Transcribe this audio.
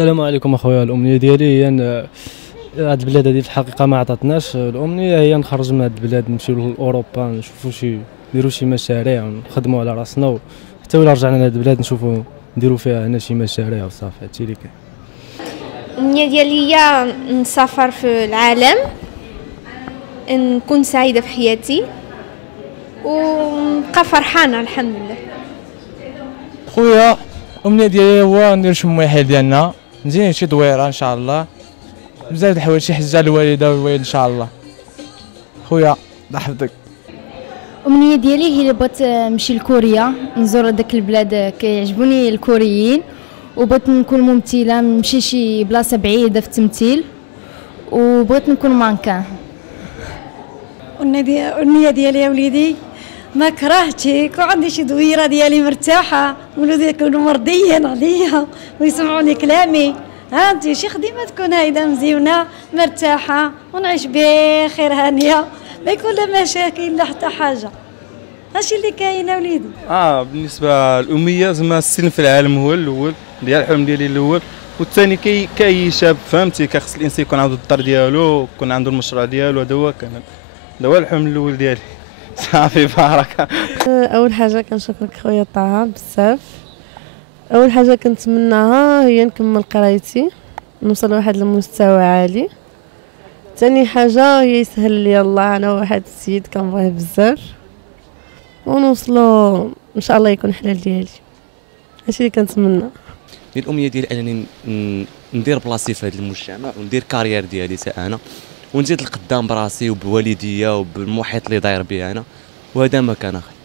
السلام عليكم اخويا. الامنيه ديالي هي هاد البلاد هذه في الحقيقه ما عطاتناش. الامنيه هي نخرج من هاد البلاد، نمشيو لاوروبا، نشوفوا نديروا شي مشاريع ونخدموا على راسنا، حتى ولا رجعنا لهاد البلاد نشوفوا نديروا فيها هنا شي مشاريع وصافي. هادشي اللي كاين. الأمنية ديالي هي نسافر في العالم، نكون سعيدة في حياتي ونبقى فرحانة الحمد لله. خويا الامنيه ديالي هو ندير شي مويحيد ديالنا، نزيد شي دويره ان شاء الله، بزاف د الحوايج، شي حجه للوالده والوالد ان شاء الله. خويا الله يحفظك. الأمنية ديالي هي اللي بغيت نمشي لكوريا، نزور داك البلاد، كيعجبوني الكوريين، وبغيت نكون ممثلة، نمشي شي بلاصة بعيدة في التمثيل، وبغيت نكون مانكان. الأمنية ديالي يا وليدي ما كرهتش يكون عندي شي دويره ديالي مرتاحه، ولودي يكونوا مرضيين عليا ويسمعوني كلامي. ها انت شي خدمه تكون هايده مزيونه مرتاحه ونعيش بخير هانيه، ما يكون لا مشاكل لا حتى حاجه. هادشي اللي كاين يا وليدي. بالنسبه للاميه زعما السلم في العالم هو الاول ديال الحلم ديالي الاول، والثاني كاي شاب فهمتي كيخص الانسان يكون عنده الدار ديالو، يكون عنده المشروع ديالو. هذا هو كان هذا هو الحلم الاول ديالي. صافي بارك. اول حاجه كنشكرك خويا طه بزاف. اول حاجه كنتمناها هي نكمل قرايتي، نوصل لواحد المستوى عالي. ثاني حاجه هي يسهل لي الله انا واحد السيد كنبغيه بزاف، ونوصلوا ان شاء الله يكون حلال ديالي. هادشي اللي كنتمنى. الامنيه ديالي انني ندير بلاصتي في هذا المجتمع، وندير كارير ديالي حتى انا، ونزيد القدام براسي وبوالديا وبالمحيط اللي داير به انا، وهذا ما كان اخي.